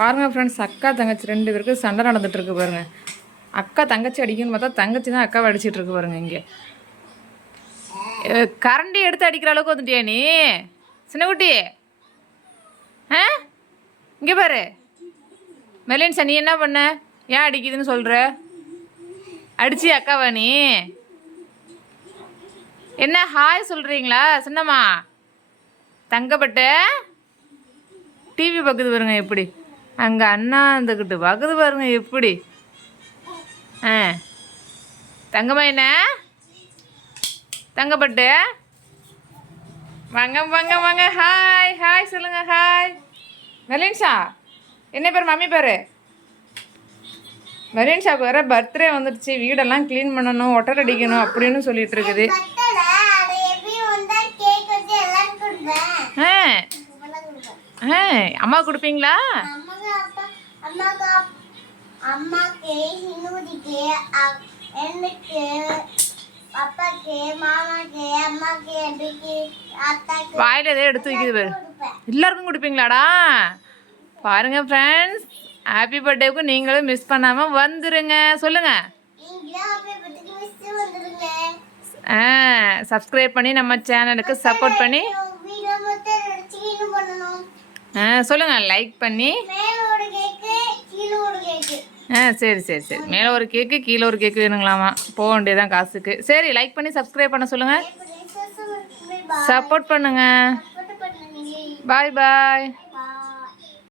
பாருங்கள் ஃப்ரெண்ட்ஸ், அக்கா தங்கச்சி 2 பேருக்கு சண்டை நடந்துகிட்ருக்கு பாருங்கள். அக்கா தங்கச்சி அடிக்கணும்னு பார்த்தா தங்கச்சி தான் அக்காவை அடிச்சிட்ருக்கு பாருங்கள். இங்கே கரண்டி எடுத்து அடிக்கிற அளவுக்கு வந்துட்டியா நீ சின்னக்குட்டி? ஆ இங்கே பாரு மெலின்ஸா, நீ என்ன பண்ண? ஏன் அடிக்குதுன்னு சொல்கிற? அடிச்சி அக்காவா நீ? என்ன ஹாய் சொல்கிறீங்களா சின்னம்மா? தங்கப்பட்ட டிவி பார்க்குது பாருங்க எப்படி. அங்கே அண்ணா இருந்துக்கிட்டு பார்க்குது பாருங்க எப்படி. ஆ தங்கம்மா என்ன தங்கப்பட்டு வாங்க வாங்க வாங்க. ஹாய் ஹாய் சொல்லுங்கள். ஹாய் மெலின்ஷா. என்ன பேர்? மம்மி பேர் மெலின்ஷாவுக்கு வேறு பர்த்டே வந்துடுச்சு. வீடெல்லாம் க்ளீன் பண்ணணும், ஒட்டர் அடிக்கணும் அப்படின்னு சொல்லிட்டு இருக்குது. ஆ ஆ அம்மா கொடுப்பீங்களா? வாயில எதோ எடுத்து வைக்குது பாரு. எல்லாருக்கும் கொடுப்பீங்களாடா? பாருங்க ஃப்ரெண்ட்ஸ், ஹாப்பி பர்த்டேவுக்கு நீங்களும் மிஸ் பண்ணாமல் வந்துடுங்க. சொல்லுங்க. சப்ஸ்கிரைப் பண்ணி நம்ம சேனலுக்கு சப்போர்ட் பண்ணி சொல்லுங்க. லைக் பண்ணி சரி சரி சரி. மேலே ஒரு கேக்கு கீழே ஒரு கேக்கு வேணுங்களாமா. போக வேண்டியதான் காசுக்கு. சரி, லைக் பண்ணி சப்ஸ்கிரைப் பண்ண சொல்லுங்கள். சப்போர்ட் பண்ணுங்க. பாய் பாய்.